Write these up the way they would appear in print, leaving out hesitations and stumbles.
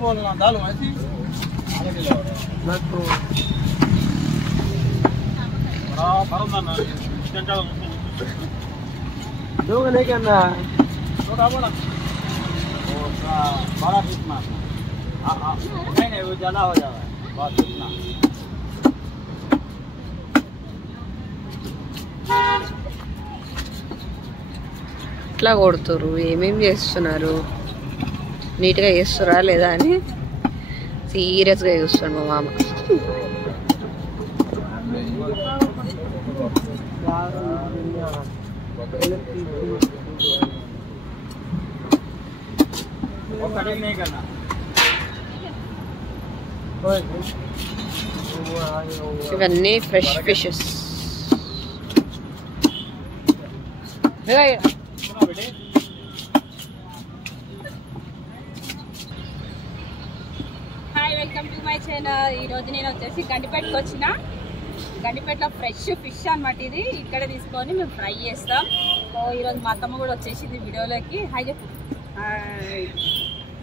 बोलना दाल ऐसी नहीं करना बड़ा इतना नहीं वो ज्यादा हो जाएगा बस इतना ఎట్లా కొడుతురు ఏమేమి చేస్తున్నారు నీట్గా చేస్తురా లేదా అని సీరియస్గా చూస్తాడు మా మామ ఇవన్నీ fresh fishes hi welcome to my channel. ఈరోజు నేను వచ్చేసి గండిపేటకి వచ్చిన. గండిపేటలో ఫ్రెష్ ఫిష్ అనమాట. ఇది ఇక్కడ తీసుకొని మేము ఫ్రై చేస్తాం. సో ఈరోజు మా అత్తమ్మ కూడా వచ్చేసింది వీడియోలోకి. హాయ్ చెప్పు.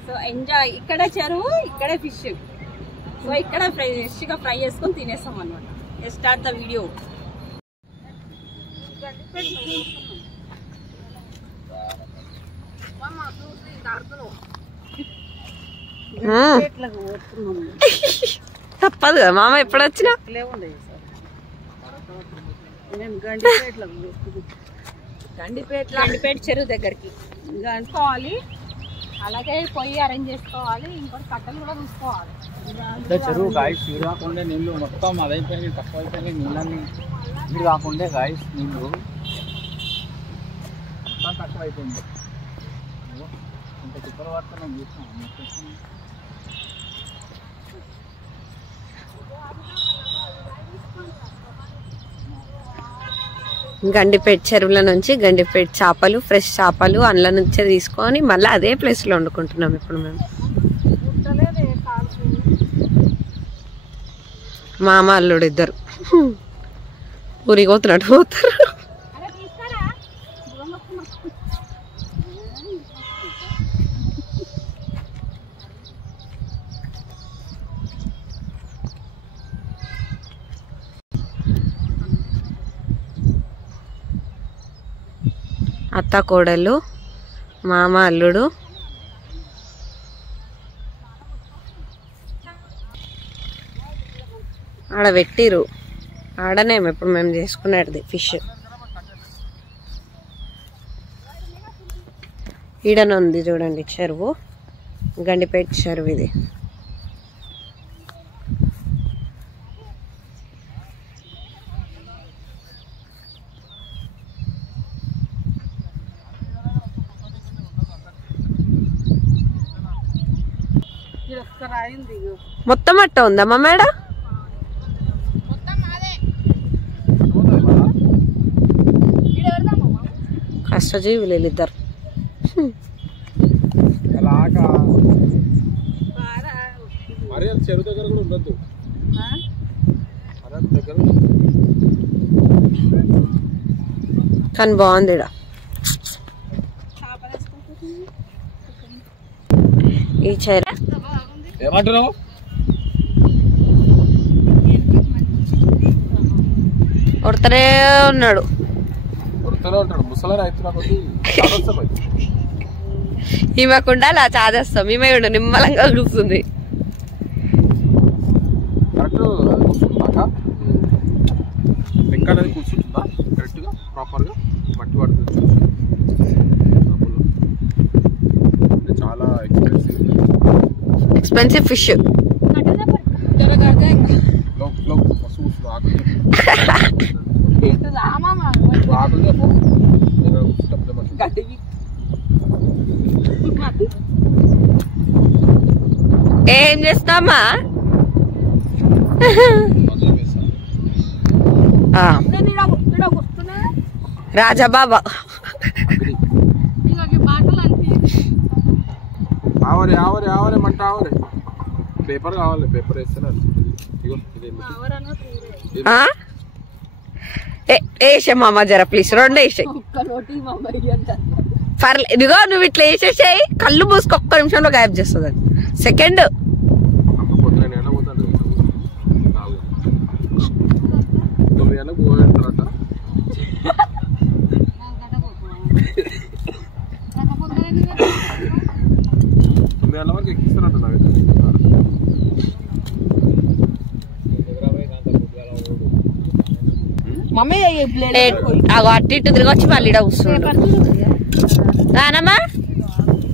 So enjoy. ఇక్కడ చెరువు, ఇక్కడే ఫిష్. సో ఇక్కడ ఫ్రెష్గా ఫ్రై చేసుకొని తినేస్తాం అనమాట. Start the video. తప్పదు కదా మామ ఎప్పుడు వచ్చినా. గండిపేట చెరువు దగ్గరికి అనుకోవాలి. అలాగే పొయ్యి అరేంజ్ చేసుకోవాలి. ఇంకోటి కట్టలు కూడా చూసుకోవాలి. చెరువు గాయస్ నీరు కాకుండా నీళ్ళు మొత్తం అదైపోయింది, తక్కువ అయిపోయింది. నీళ్ళని నీరు కాకుండా గాయస్ నీళ్ళు మొత్తం తక్కువ అయిపోయింది. ఇంత చిక్కలు పడుతున్నాం చూస్తున్నాం. గండిపేట చెరువుల నుంచి గండిపేట చేపలు, ఫ్రెష్ చేపలు అందులో నుంచే తీసుకొని మళ్ళీ అదే ప్లేస్లో వండుకుంటున్నాం ఇప్పుడు మేము. మామ అల్లుడు ఇద్దరు ఊరికి పోతున్నట్టు పోతారు. అత్త కోడలు, మామ అల్లుడు. ఆడ పెట్టిరు. ఆడనేమో ఇప్పుడు మేము చేసుకునేది ఫిష్. ఈడనే ఉంది చూడండి చెరువు. గండిపేట చెరువు ఇది. మొత్తం అట్ట ఉందమ్మా మేడం. కష్టజీవులు వీళ్ళిద్దరు. చెరువు దగ్గర కూడా ఉండద్దు. కానీ బాగుంది ఈడ. ఈ చీర ఏమంటున్నావు? కొడతనే ఉన్నాడు. ఈమెకుండా అలా చాదేస్తాం. ఈమె నిమ్మలంగా కూర్చుంది. కూర్చుంటుందా కరెక్ట్ గా ప్రాపర్ గా మట్టి పడుతుంది. చాలా ఎక్స్పెన్సివ్ ఫిష్. ఏం చేస్తామా? రాజాబాబా ఆవరే ఆవరే ఆవరే మంట ఆవరే. పేపర్ కావాలి, పేపర్ వేస్తున్నారు. వేసే మామ జర ప్లీజ్. రెండు వేసాయి పర్లేదు. ఇదిగో నువ్వు ఇట్లా వేసేసాయి. కళ్ళు మూసుకు ఒక్క నిమిషంలో గాయబ్ చేస్తుంది. సెకండ్ అటు ఇటు తిరిగి వచ్చి మళ్ళీ ఈడ కూర్చుండు. నానమ్మా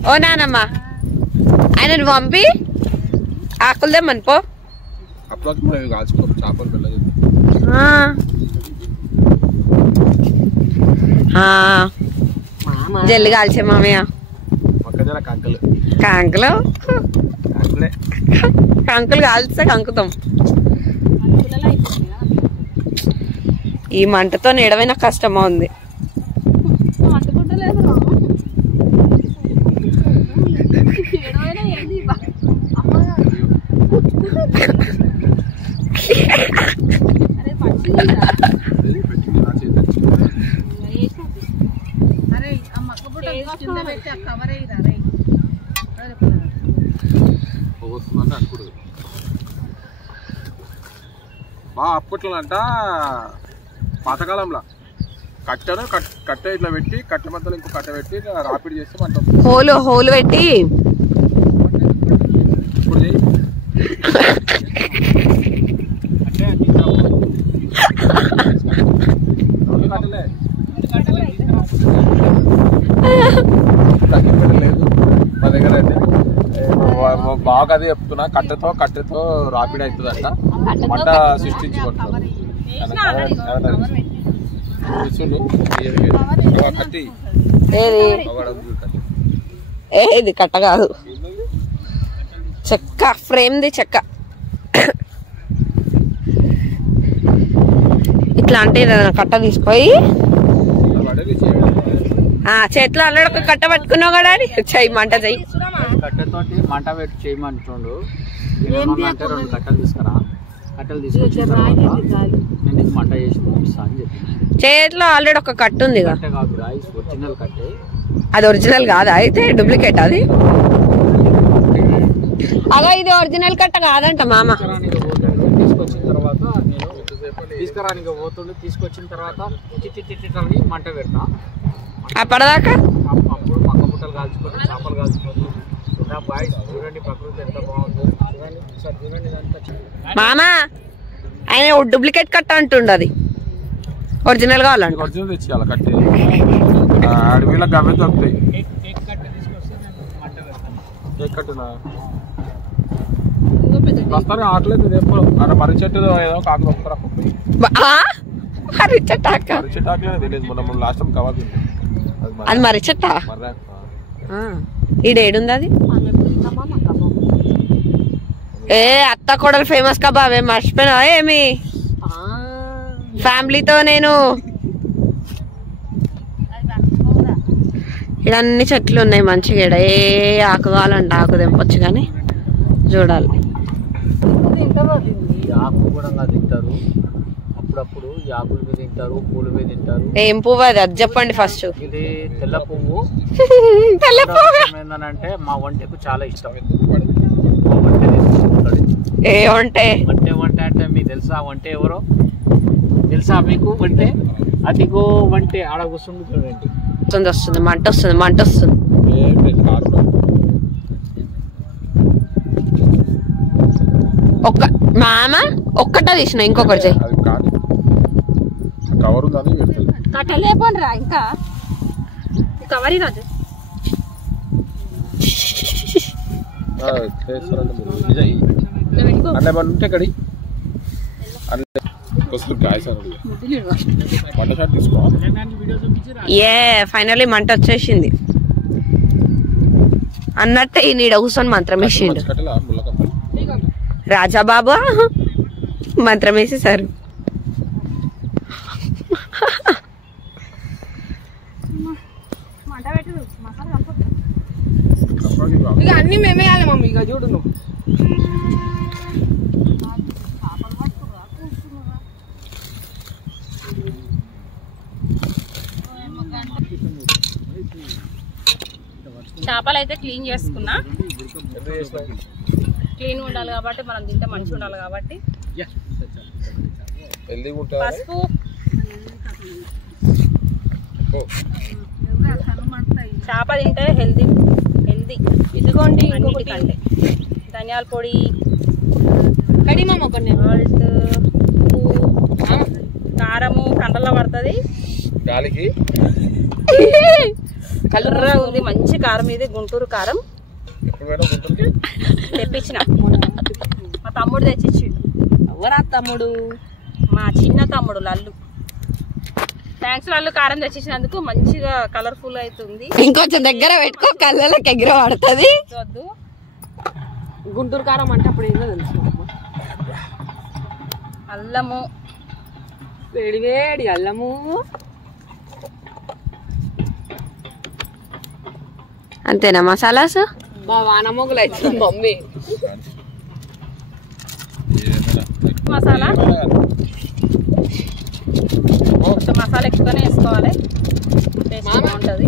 ఓ నానమ్మా ఆయనను పంపి ఆకులదేమని పో. జల్లి కాల్చే మామయ్య. కంకులు కంకులు కాల్స్తే కంకుతాం. ఈ మంటతో నీడమైనా కష్టమా ఉంది. అప్పట్లో అంట పాతకాలంలో కట్టను కట్ట ఇట్లా పెట్టి కట్ట మధ్యలో ఇంకో కట్ట పెట్టి రాపిడ్ చేస్తే మంట హోలు పెట్టి లేదు మా దగ్గర అయితే బాగా అదే చెప్తున్నా. కట్టెతో రాపిడ్ అవుతుందంట. మంట సృష్టించుకుంటున్నారు. ఏది కట్ట కాదు, చెక్క ఫ్రేమ్ ది చెక్క. ఇట్లాంటి కట్ట తీసుకొని చేతిలో అల్లడు ఒక కట్ట పట్టుకున్నావు కదా చెయ్యి మంట చెయ్యి. కట్టెతోటి మంట పెట్టి చేయమంటుండు. అంటే 2 కట్టెలు తీసుకురా, కట్టెలు తీసుకొచ్చిన తర్వాత నేను ఇది మంట చేసి పంపిస్తా అని చెప్పి. చేతిలో ఆల్రెడీ ఒక కట్ట ఉంది కదా. కట్టే కాదు రైస్, ఒరిజినల్ కట్టే. అది ఒరిజినల్ కాదా? అయితే డూప్లికేట్ అది. అగా ఇది ఒరిజినల్ కట్ట కాదంట మామ. తీసుకొచ్చిన తర్వాత నేను తీసుకురానికి పోతుండే. తీసుకొచ్చిన తర్వాత చిట్టి మంట పెడతా. అప్పటిదాకా అప్పుడు పక్క పుట్టలు కాల్చుకొని చేపలు కాల్చుకొని బాయ్స్ చూడండి ప్రకృతి ఎంత బాగుందో చూడండి. మామ ఆయన డూప్లికేట్ కట్ట అంటుండు. అది ఒరిజినల్ కావాలండి. ఒరిజినల్ తెచ్చేయాలి కట్టే. అడవిలో గవ్వే దొరుకుతాయి. కేక్ కట్టునా వస్తారు ఆకలేదు. ఎప్పుడు మర్రి చెట్టు ఏదో కాకు దొరుకుతారా? మర్రి చెట్టు తెలియదు. మొన్న లాస్ట్ టైం కవర్ అది మర్రి చెట్ట. ఈడేడుంది అది? ఏ అత్త కోడలు ఫేమస్ కబాబే మర్చిపోయినా ఏమి? ఫ్యామిలీతో నేను ఇడన్ని చెట్లు ఉన్నాయి మంచిగా. ఈడ ఏ ఆకు కావాలంటే ఆకు తెంపొచ్చు కానీ చూడాలి. ఆకు కూడా తింటారు అప్పుడప్పుడు. ఆకులు మీద తింటారు, పూలు మీద తింటారు. ఏం పువ్వు అది? అది చెప్పండి ఫస్ట్. ఇది తెల్ల పువ్వు. ఏంటంటే మా వంటకు చాలా ఇష్టం. ఏ వంటే? వంటే అంటే మీకు తెలుసా? వంటే ఎవరో తెలుసా మీకు? వంటే అదిగో వంటే ఆడ కూర్చుంది చూడండి. వస్తుంది మంట వస్తుంది మంట వస్తుంది. ఒక్క మామ ఒక్కటే తీసిన ఇంకొకటి చెయ్యి. కవర్ కట్టలేపోనరా ఇంకా కవర్ రాదు. ఉంటే కడి ఏ ఫైనల్లీ మంట వచ్చేసింది అన్నట్టే. ఈ నీడ కూర్చొని మంత్రం వేసిండు రాజాబాబు. మంత్రం వేసేసారు. ఇక అన్ని మేమే వేయాలి మమ్మీ. ఇక చూడు నువ్వు చేపలు అయితే క్లీన్ చేసుకున్నా. క్లీన్ ఉండాలి కాబట్టి మనం తింటే మంచిగా ఉండాలి కాబట్టి పసుపు చేప తింటే హెల్దీ ఇదిగోండి ఇంకొకటి ధనియాల పొడి కడిమామ కొన్ని సాల్ట్ ఉప్పు కారము కండల్లో పడుతుంది గాలికి కలర్గా ఉంది మంచి కారం ఇది గుంటూరు కారం తెప్పించిన మా తమ్ముడు తెచ్చిచ్చిండు ఎవరా తమ్ముడు మా చిన్న తమ్ముడు లల్లు థ్యాంక్స్ లల్లు కారం తెచ్చిచ్చినందుకు మంచిగా కలర్ఫుల్ అవుతుంది ఇంకొంచెం దగ్గర పెట్టుకో కళ్ళకి ఎగిర పడుతుంది వద్దు గుంటూరు కారం అంటే అప్పుడు ఏందో తెలుసు అల్లము వేడి వేడి అల్లము అంతేనా మసాలాస్ మా వానమొగ్గులు అవుతుంది మమ్మీ మసాలా కొంచెం మసాలా ఎక్కువనే వేసుకోవాలి టేస్ట్ బాగుంటుంది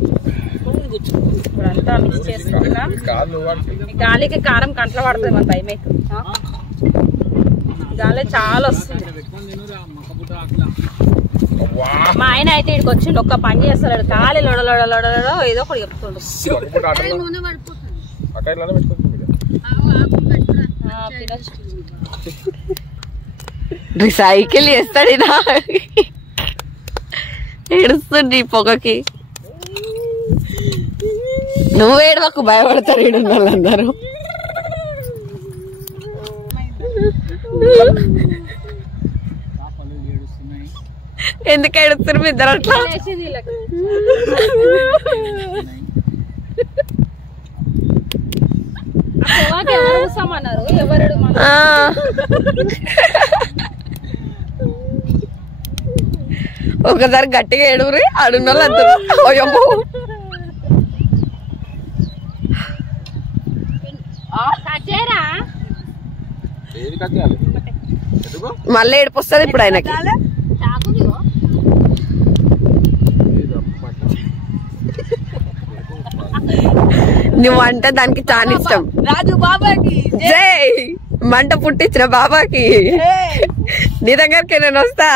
ఇప్పుడు అంతా మిక్స్ చేసుకుంటున్నాం గాలికి కారం కంట్లో పడుతుంది మన టైం అయితే గాలి చాలా వస్తుంది మా ఆయన అయితే ఇక్కడికి వచ్చి ఒక్క పని చేస్తాడు ఖాళీ లొడలొడలొడలో ఏదో ఒకటి చెప్తుండు సైకిల్ చేస్తాడు ఇదా ఏడుస్తుంది పొగకి నువ్వు ఏడవకు భయపడతారు ఈడున్న వాళ్ళందరూ ఎందుకు ఏడుస్తారు మీ ఇద్దరు అట్లా చూసామన్నారు ఎవరు ఒకసారి గట్టిగా ఏడుగురి ఆడున్న వాళ్ళు అందరూ ఓయమ్మో మళ్ళీ ఏడుపు వస్తుంది ఇప్పుడు ఆయనకి నువ్వు అంటే దానికి చాలా ఇష్టం రాజు బాబాకి జై మంట పుట్టించిన బాబాకి నీ దగ్గరికి నేను వస్తా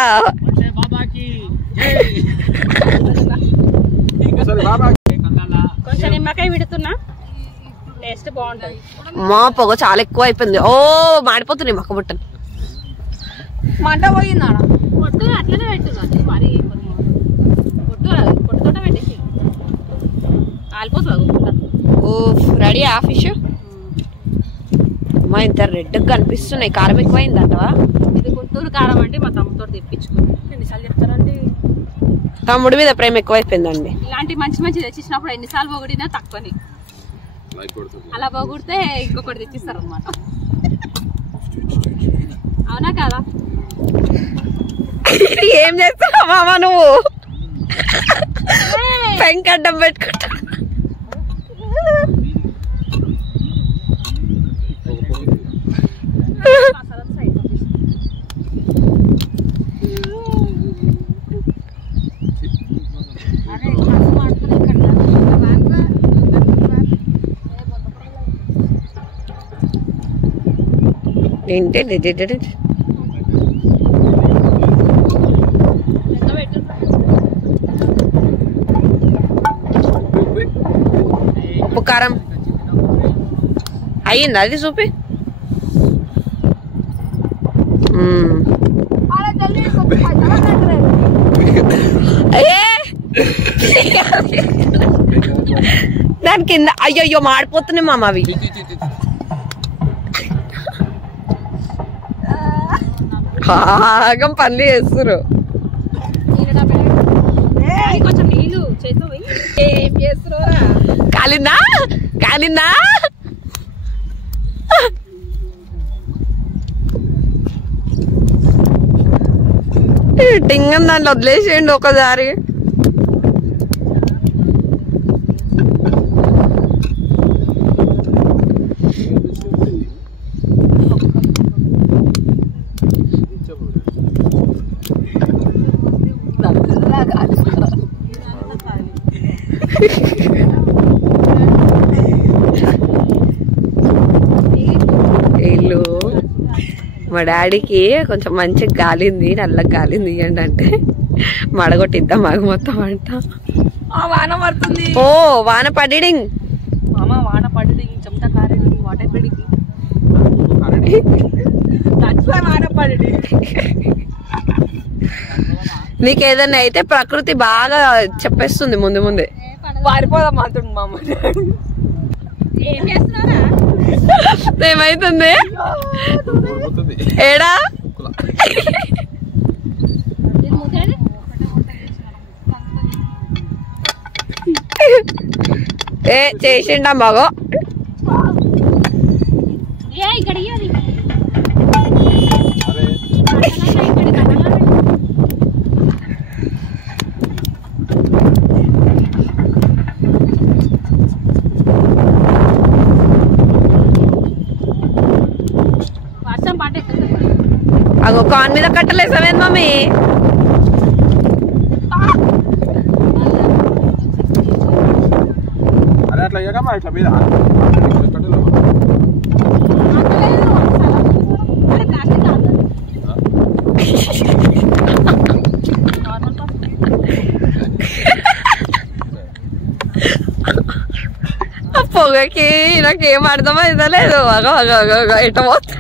కొంచెం నిమ్మకాయ విడుతున్నా టేస్ట్ బాగుంటది మా పొగ చాలా ఎక్కువ అయిపోయింది ఓ మాడిపోతుంది మొక్క బుట్టను మంట పోయిందా పొట్టు అట్లనే పెట్టున్నా మరి పొట్టుతో పెట్టేసి కాలిపోతుంది ఓ రెడీ ఆ ఫిష్ మా ఇంత రెడ్ కనిపిస్తున్నాయి కారం ఎక్కువైందంటవా ఇది గుంటూరు కారం అంటే మా తమ్ముతో తెప్పించుకుని ఎన్నిసార్లు చెప్తారండి తమ్ముడి మీద ప్రేమ ఎక్కువైపోయిందండి ఇలాంటి మంచి మంచి తెచ్చినప్పుడు ఎన్నిసార్లు పోగొడినా తక్కువని అలా పోగొడితే ఇంకొకటి తెచ్చిస్తారు అనమాట అవునా కదా ఏం చేస్తున్నావు మామ నువ్వు పెంకడ్డం పెట్టుకుంటా ఏంటి ఉప్పు కారం అయ్యింది అది చూపి దాని కింద అయ్యో మాడిపోతున్నాయి మామ అవి ఆగం పనులు చేస్తున్నారు కొంచెం నీళ్ళు చేతో ఏం చేస్తున్నారా కాలిందా కాలిందా టింగం దాంట్లో వదిలేసేయండి ఒకసారి మా డాడీకి కొంచెం మంచిగా గాలింది, నల్లగా గాలింది ఏంటంటే మడగొట్టిద్దాం మాకు మొత్తం అంట. వాన పడుతుంది. ఓ వాన పడిడింగ్ మామ, వాన పడిడింగ్, చెమట కారేడింగ్, వాటర్ పడిడింగ్, వాన పడిడింగ్. నీకు ఏదన్నా అయితే ప్రకృతి బాగా చెప్పేస్తుంది ముందు ముందే. పారిపోదాం మాత్రం మామ. ఏం చేస్తున్నారా? ఏమైతుంది ఏడా? ఏ చేసిండా మగో? ఇక్కడ వర్షం పాట అగో కాన్ మీద కట్టలేసావేంది మమ్మీ? అరే అట్లా అయ్యాకమ్మా ఇట్లా మీద పొగకి నాకేం అర్థమైందా లేదు. అగో అగో అగో అగో ఎట పోతా.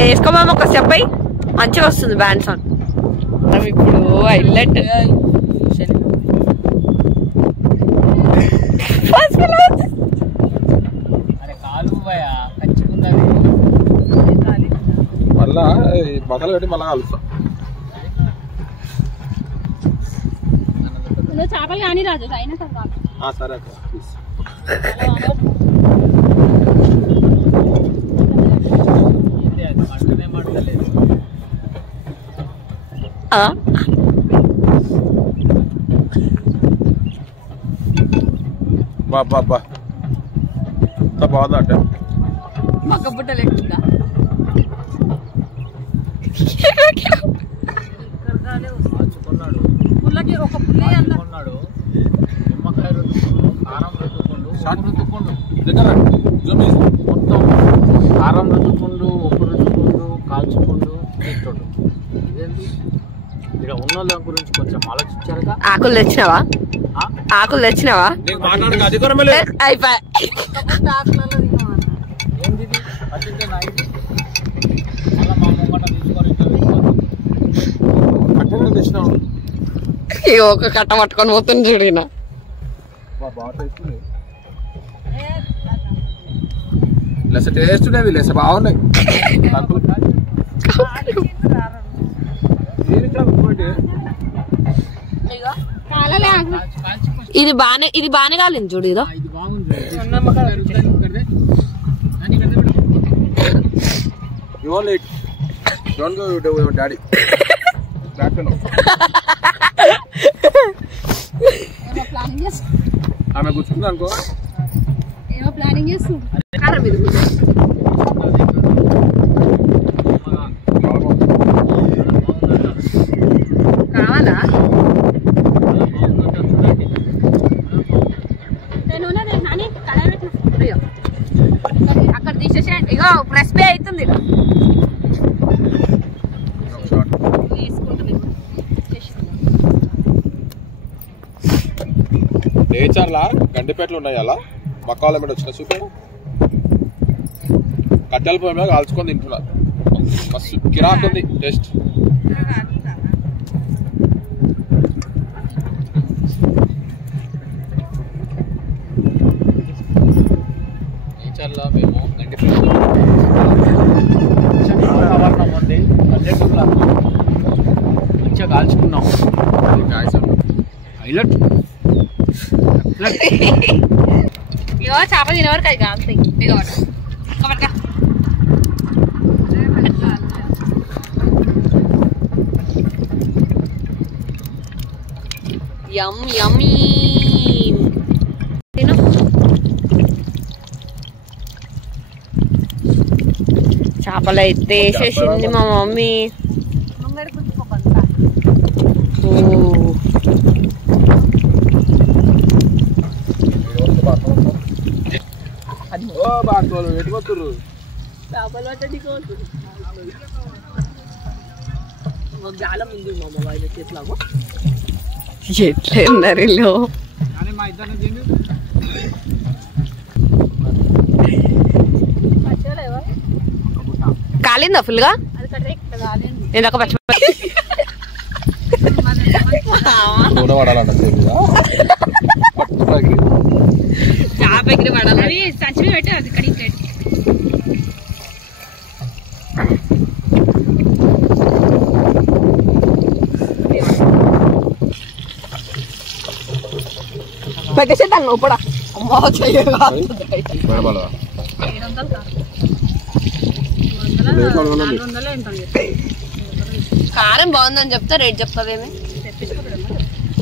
వేసుకోమా ఒక స్టెప్ అయి మంచిగా వస్తుంది బ్యాండ్ సాంగ్. ఇప్పుడు హైలైట్ మళ్ళా బట్టలు పెట్టి మళ్ళా కలుస్తా. చేపలు కానీ రాజు అయినా సరే అక్క ప్లీజ్. బాబా బాగుందా అంటే మగ్గ బుట్ట లెక్కుందా? పుల్లకి ఒక పుల్లి అన్నాడు. నిమ్మకాయ రుద్దుకుండు, కారం రుద్దుకుండు, మొత్తం కారం రుద్దుకుండు, ఉప్పు రుద్దుకుండు, కాల్చుకుండు, తింటుండు. ఇదేంటి ఇక్కడ ఉన్న వాళ్ళ గురించి కొంచెం ఆలోచించారుగా. ఆకులు తెచ్చినావా? ఆకులు తెచ్చినావా? అయిపోయి ఒక కట్ట పట్టుకొని పోతుంది చూడిన. టేస్ట్ ఉండేది లేస బాగున్నాయి. ఇది బానే కాలేదు చూడు. ఇదో డాడీ ఆమె కూర్చుంది అనుకో. ఏమో ప్లానింగ్ చేస్తుంది. కావాలా? అక్కడ తీసేసేయండి. ఇగో ప్రెస్ పే అవుతుంది. నేచర్లా గండిపేటలు ఉన్నాయి. అలా మక్కాల మీద వచ్చిన చూపాడు కట్టెల పొయ్యి మీద కాల్చుకొని తింటున్నారు. మస్తు కిరాక్ ఉంది టేస్ట్. నేచర్లో మేము గండిపేట వాతావరణం ఉంది, పల్లెటూరులో మంచిగా కాల్చుకున్నాం. హైలైట్ ఇగో చేప తినేవారు అది కాదు. ఇగో యమ్ యమ్మీ. చేపలు అయితే వేసేసింది మా మమ్మీ. బాగా ఎటుకొత్తురు చేపలు పట్టడానికి జాలం ఉంది మా అమ్మ వాళ్ళ చేతిలో. ఎట్లా ఉన్నారు వీళ్ళు? కానీ మా ఇద్దరు నుంచి కాలిందా ఫుల్ గా? అది కరెక్ట్ కాలేదు. నేను ఒక పచ్చి చాపకి పడాలి. అవి సంచి పెట్టి అది కడిగి పెట్టేసేద్దాం లోపల. అమ్మా కారం బాగుందని చెప్తా రేట్ చెప్తావేమి?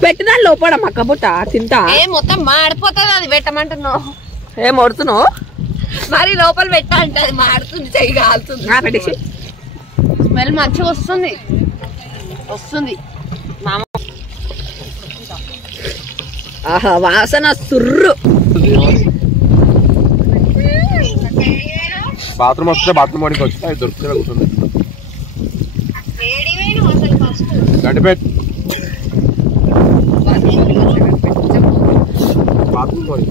పెట్టిదాన్ని లోపల మక్కబుట్ట తింటా. ఏ మొత్తం మాడిపోతుంది అది పెట్టమంటున్నావు. ఏం మొడుతున్నావు మరి లోపల పెట్టా అంటే అది మాడుతుంది, చెయ్యి కాలుతుంది. పెట్టేసి స్మెల్ మంచిగా వస్తుంది వస్తుంది మామ. ఆహా వాసన సుర్రు. బాత్రూమ్ వస్తే బాత్రూమ్ వాడికి వస్తే అది దొరుకుతుంది కూర్చుంది. గండిపేట బాత్రూమ్ వాడి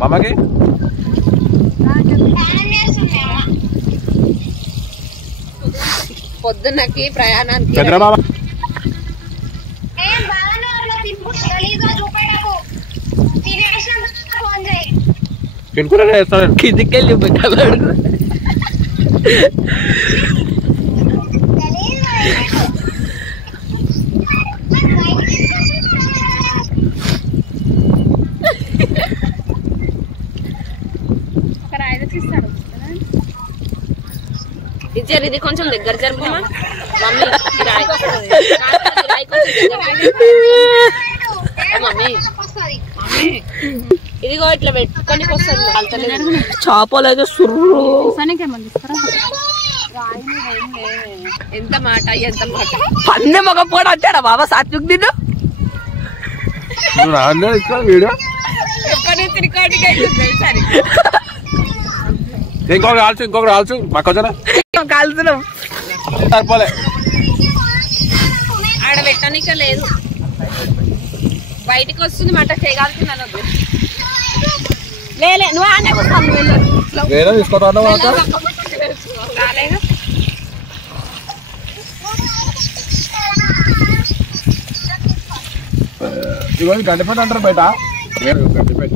మామకి పొద్దున్నకి ప్రయాణానికి చంద్రబాబు తినుకునే వేస్తాడు. కిందికెళ్ళి పెట్టాడు. ఇచ్చారు ఇది కొంచెం దగ్గర జరుపుమా మమ్మీ. మమ్మీ ఇదిగో ఇట్లా పెట్టుకొని వస్తుంది. చేపలు అయితే సుర్రు. ఎంత మాట ఎంత మాట. పన్నె మగ పోడు అంటాడా బాబా సాత్విక్ నిన్ను? వీడియో ఇంకొకటి కాల్చు ఇంకొకటి కాల్చు మాకు కాల్చున్నాం. సరిపోలే ఆడ పెట్టనిక లేదు బయటికి వస్తుంది మాట చేయగలుగుతున్నాను. లేలే నువ్వు ఆనే వస్తాను వేరే తీసుకోతాను. ఇవన్నీ గండిపేట అంటారు బయట. గండిపేట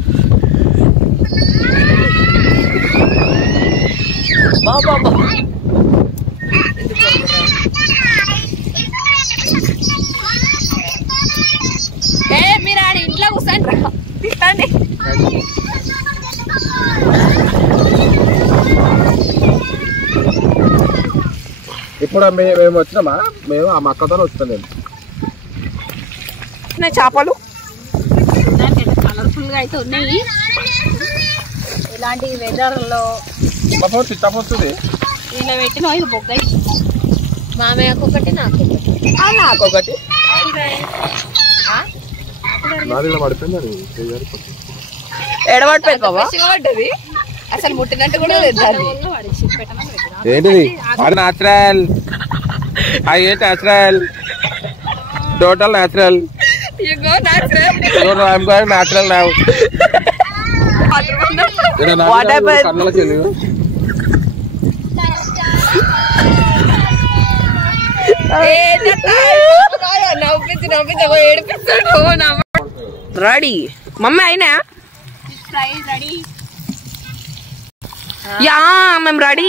మీరు ఆడ ఇంట్లో కూర్చోండి తిట్టండి. ఇప్పుడు మేము వచ్చినామా? మేము ఆ మక్కతో వస్తాం. నేను చేపలు కలర్ఫుల్ గా అయితే ఉన్నాయి. ఇలాంటి వెదర్ లో వస్తుంది. ఇలా పెట్టిన ఇది బొగ్గాయి. మామయ్యకు ఒకటి నాకు ఒకటి. పడిపోయింది ఎడబడిపోయింది అసలు ముట్టినట్టు కూడా లేదు. ఏంటిది natural? Natural total natural. Natural కళ్ళకి రెడీ మమ్మీ అయినా యా మేము రెడీ.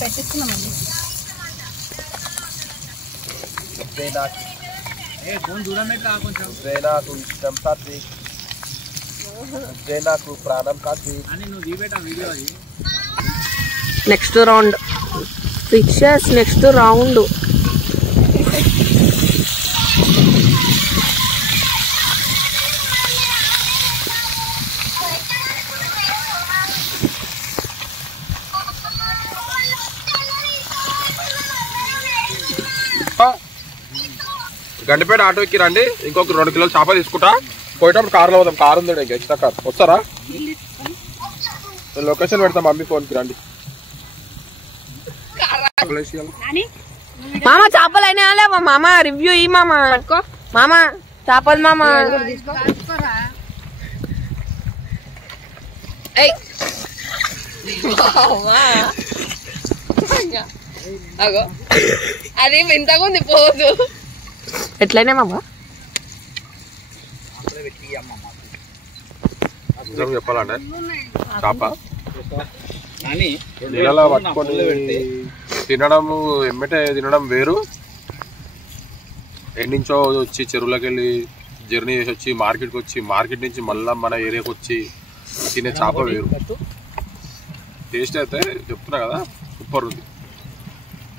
పెట్టిస్తున్నామండి. నాకు ఇష్టం సాత్విక్, నాకు ప్రాణం Satvik. Next round fishes. Next round Gandipet ఆటోకి రండి, ఇంకొక 2 కిలోలు చేప తీసుకుంటా. పోయేటప్పుడు కార్లో పోదాం. కారు ఉంది ఇంకా ఎక్స్ట్రా కార్. వస్తారా? లొకేషన్ పెడతా మమ్మీ ఫోన్కి రండి. మామ చేపలు అయినా లేవా మామ? రివ్యూ ఈ మామ మామ చేపలు మామ. అది వింతగా ఉంది పోదు. ఎట్లయినా మామ చెప్పాలంటే చేప నీళ్ళలో పట్టుకొని తినడం ఎమ్మటే తినడం వేరు. ఎన్నించో వచ్చి చెరువులోకి వెళ్ళి జర్నీ చేసి వచ్చి మార్కెట్కి వచ్చి మార్కెట్ నుంచి మళ్ళీ మన ఏరియాకి వచ్చి తినే చేప వేరు. టేస్ట్ అయితే చెప్తున్నా కదా సూపర్ ఉంది.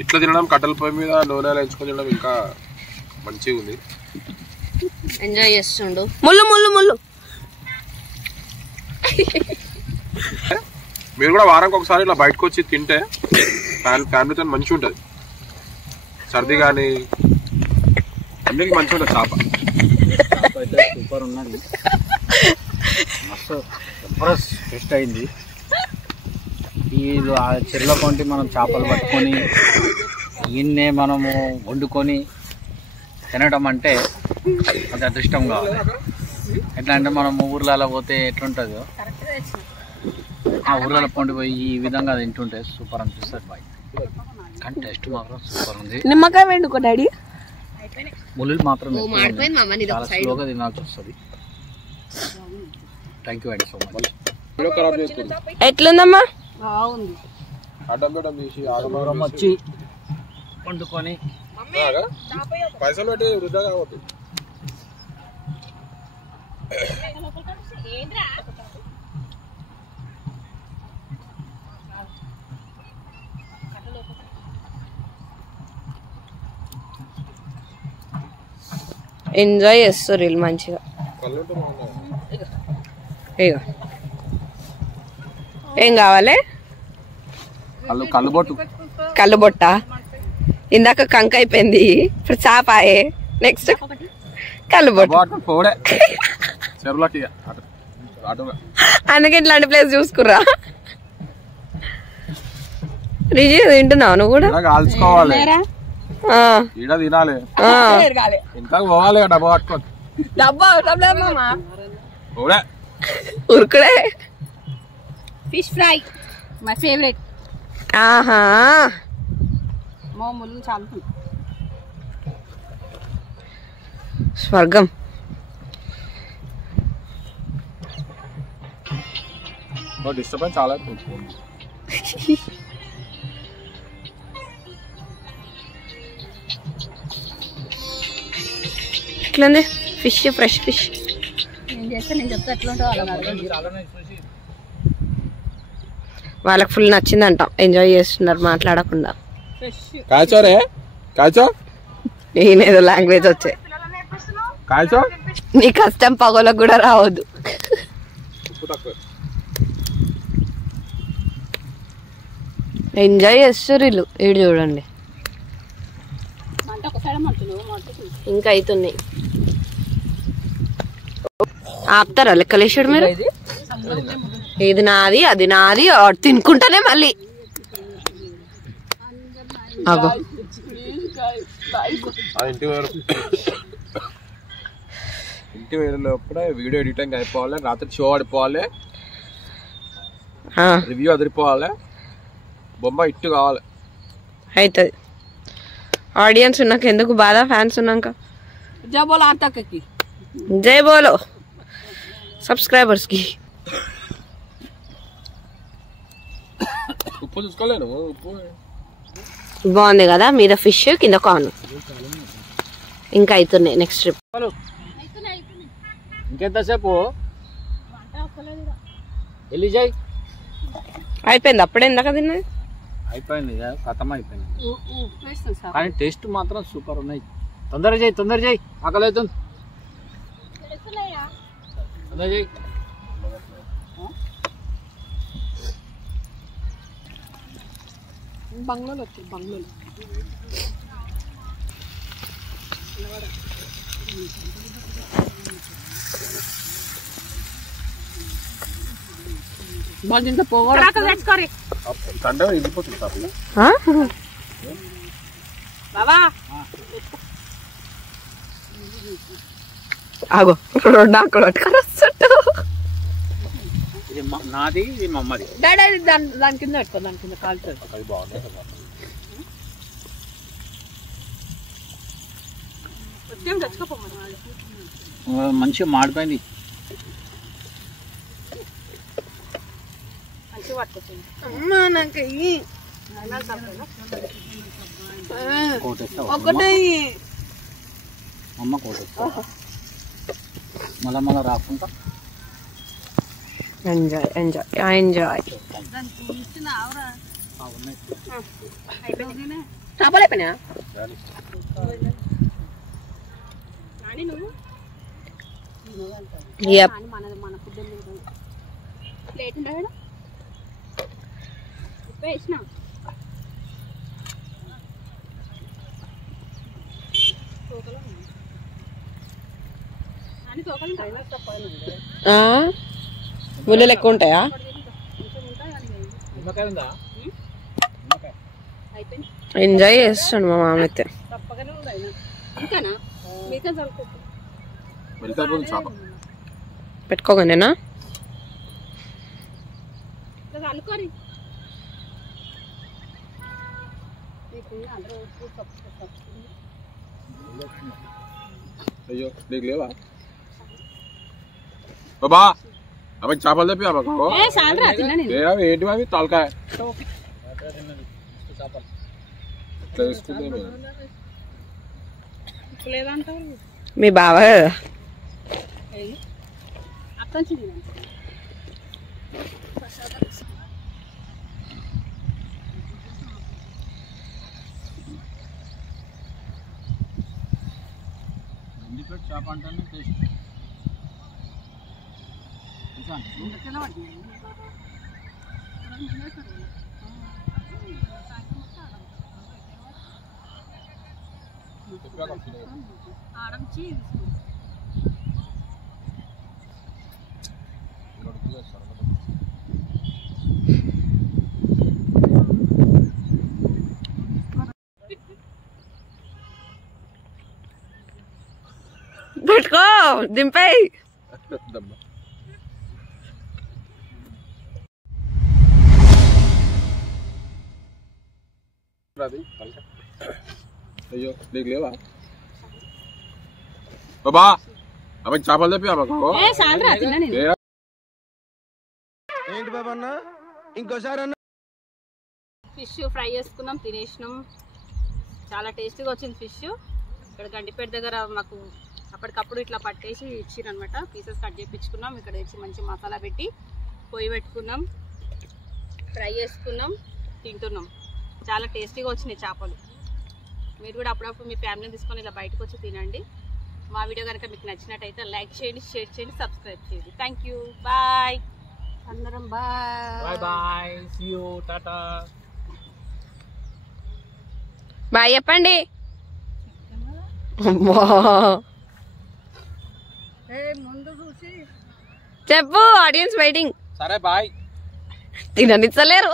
ఇట్లా తినడం కట్టెల పొయ్యి మీద నూనెలు ఎంచుకొని తినడం ఇంకా మంచిగా ఉంది. ఎంజాయ్ చేస్తుండు. ముళ్ళు ముళ్ళు ముళ్ళు. మీరు కూడా వారానికి ఒకసారి ఇట్లా బయటకు వచ్చి తింటే ఫ్యామిలీతో మంచిగా ఉంటుంది. సర్ది కానీ అన్నిటికీ మంచిగా ఉంటుంది చేప. అయితే సూపర్ ఉన్నది, మస్తు జబర్దస్త్ టేస్ట్ అయింది. వీళ్ళు ఆ చెరువులో కొంటి మనం చేపలు పట్టుకొని ఈయన్నే మనము వండుకొని తినడం అంటే అది అదృష్టం కావాలి. ఎట్లా అంటే మనం ఊర్లలో పోతే ఎట్లుంటుందో ఆ ఊర్లలో పొండి పోయి ఈ విధంగా తింటుంటే సూపర్ అనిపిస్తుంది బాయ్. కానీ టేస్ట్ మాత్రం సూపర్ ఉంది. నిమ్మకాయ వండుకో డాడీ. ముళ్ళు మాత్రం చాలా స్లోగా తినాల్సి వస్తుంది. థ్యాంక్ యూ అండి సో మచ్. ఎట్లుందమ్మా? దూరం వచ్చి వండుకొని పైసలు పెట్టి వృధా కావద్దు. ఎంజాయ్ చేస్తారు వీళ్ళు మంచిగా. ఇగో ఏం కావాలి? కళ్ళుబొట్టు. కళ్ళుబొట్ట. ఇందాక కంక అయిపోయింది, ఇప్పుడు చాపాయే. నెక్స్ట్ కళ్ళుబొట్టు. అందుకే ఇట్లాంటి ప్లేస్ చూసుకుర్రా. రిజి తింటున్నావు నువ్వు కూడా? కాల్చుకోవాలి, ఈడ తినాలి, ఇంకా పోవాలి డబ్బా పట్టుకొని. డబ్బా ఉరుకుడే. Fish fry my favourite. ఆహా ముళ్ళు చాలా స్వర్గం. డిస్టర్బెన్స్ చాలా. ఎట్లుంది ఫిష్? Fresh fish. నేను చేస్తే నేను చెప్తే ఎట్లుంటో వాళ్ళకి ఫుల్ నచ్చిందంట, ఎంజాయ్ చేస్తున్నారు మాట్లాడకుండా. కాచోరే కాచో. నేనేదో లాంగ్వేజ్ వచ్చాయి. కాచో నీ కష్టం పగలకు కూడా రావద్దు. ఎంజాయ్ చేస్తారు వీళ్ళు. వీడు చూడండి ఇంకా అవుతున్నాయి. ఆపుతారా లెక్కలేసాడు మీరు? ఇది నాది అది నాది తినుకుంటానే మళ్ళీ. అగో ఇంటి వేరేలోపల వీడియో ఎడిటింగ్ అయిపోవాలి, రాత్రి షో ఆడిపోవాలి, రివ్యూ అదిరిపోవాలి, బొమ్మ ఇట్టు కావాలి. అవుతుంది. ఆడియన్స్ ఉన్నాక ఎందుకు బాధ, ఫ్యాన్స్ ఉన్నాక. జై బోలో సబ్స్క్రైబర్స్ కి. ఉప్పు చూసుకోలేను. ఉప్పు బాగుంది కదా, మీద ఫిష్ కింద కార్న్. ఇంకా అవుతున్నాయి నెక్స్ట్ ట్రిప్. ఇంకెంతసేపు వెళ్ళి చేయి. అయిపోయింది అప్పుడే ఇందాక తిన్నా. అయిపోయింది ఖతం అయిపోయింది. కానీ టేస్ట్ మాత్రం సూపర్ ఉన్నాయి. తొందర చేయి తొందర చేయి, ఆకలి అవుతుంది. తొందర చేయి. బంగ్లాలో వచ్చి బంగ్లాలో దీంట్లో పోవాలి తెచ్చుకోరి కంటే వెళ్ళిపోతుంది సార్ బాబా ఆగో నాకు పట్టుకొని వస్తుంటా ఇది నాది ఇది మా అమ్మది. డాడీ దాని కింద పెట్టుకో, దాని కింద కాలుతుంది. అది బాగుంది మంచిగా మాడిపోయింది. ఒకటే అమ్మ కోటేస్తా మళ్ళా రాకుండా. Enjoy enjoy enjoy. చేపలు అయిపోయినా ముళ్ళు ఎక్కువ ఉంటాయా? ఎంజాయ్ చేస్తాడు మా మామ అయితే. పెట్టుకోగానేనా అయ్యో నీకు లేవా బాబా? అవి చేపలు తెప్పి ఏంటి అవి తలకాయ మీ బావ కదా చేప అంటేనే టేస్ట్. పెట్టుకో దింపేయి. అయ్యో నీకు లేవా బాబా? అవి చేపలు తెప్పి ఏంటి బాబా అన్న ఇంకోసారి అన్న. ఫిష్ ఫ్రై చేసుకున్నాం, తినేసినాం. చాలా టేస్టీగా వచ్చింది ఫిష్. ఇక్కడ గండిపేట దగ్గర మాకు అప్పటికప్పుడు ఇట్లా పట్టేసి ఇచ్చిర్రు అనమాట. పీసెస్ కట్ చేయించుకున్నాం. ఇక్కడ వచ్చి మంచి మసాలా పెట్టి పొయ్యి పెట్టుకున్నాం, ఫ్రై చేసుకున్నాం, తింటున్నాం. చాలా టేస్టీగా వచ్చినాయి చేపలు. మీరు కూడా అప్పుడప్పుడు మీ ఫ్యామిలీని తీసుకొని ఇలా బయటకు వచ్చి తినండి. మా వీడియో కనుక మీకు నచ్చినట్టయితే లైక్ చేయండి, షేర్ చేయండి, సబ్స్క్రైబ్ చేయండి. థ్యాంక్ యూ, బాయ్ అందరం. Bye bye, see you, tata. Bye చెప్పండి. చెప్పు, ఆడియన్స్ వెయిటింగ్. సరే బాయ్. తిననిచ్చలేరు.